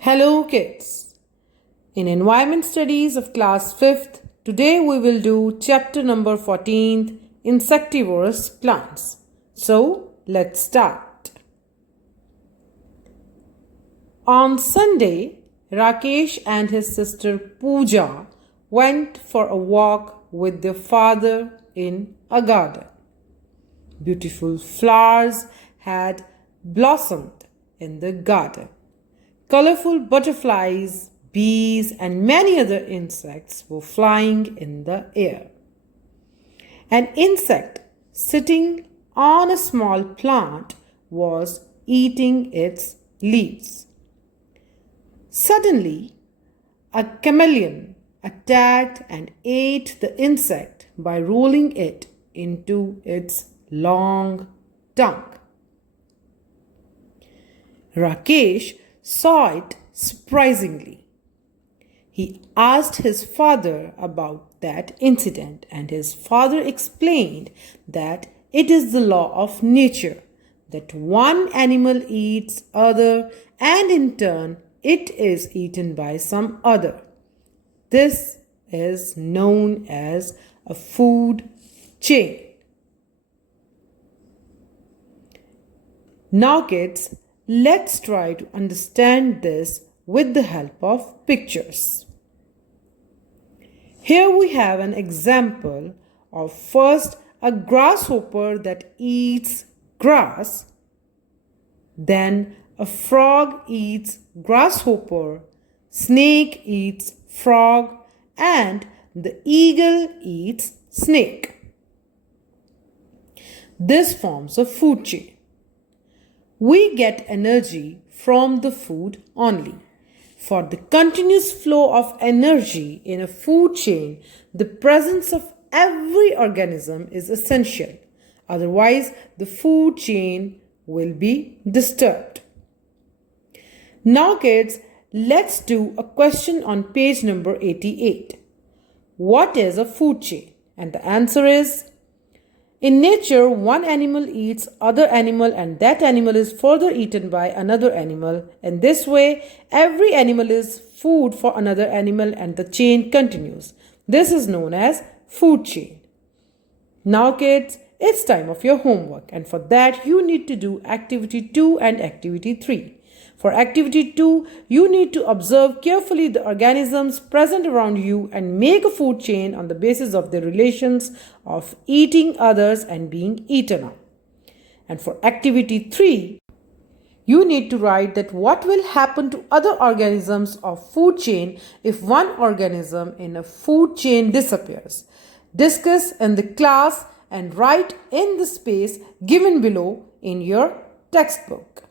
Hello kids! In Environment Studies of class 5th, today we will do chapter number 14, Insectivorous Plants. So, let's start. On Sunday, Rakesh and his sister Pooja went for a walk with their father in a garden. Beautiful flowers had blossomed in the garden. Colorful butterflies, bees, and many other insects were flying in the air. An insect sitting on a small plant was eating its leaves. Suddenly, a chameleon attacked and ate the insect by rolling it into its long tongue. Rakesh saw it surprisingly. He asked his father about that incident, and his father explained that it is the law of nature that one animal eats other and in turn it is eaten by some other. This is known as a food chain. Now kids, let's try to understand this with the help of pictures. Here we have an example of first a grasshopper that eats grass, then a frog eats grasshopper, snake eats frog, and the eagle eats snake. This forms a food chain. We get energy from the food only. For the continuous flow of energy in a food chain, the presence of every organism is essential. Otherwise, the food chain will be disturbed. Now kids, let's do a question on page number 88. What is a food chain? And the answer is, in nature, one animal eats other animal and that animal is further eaten by another animal. In this way, every animal is food for another animal and the chain continues. This is known as food chain. Now kids, it's time of your homework, and for that you need to do activity 2 and activity 3. For activity 2, you need to observe carefully the organisms present around you and make a food chain on the basis of their relations of eating others and being eaten up. And for activity 3, you need to write that what will happen to other organisms of food chain if one organism in a food chain disappears. Discuss in the class and write in the space given below in your textbook.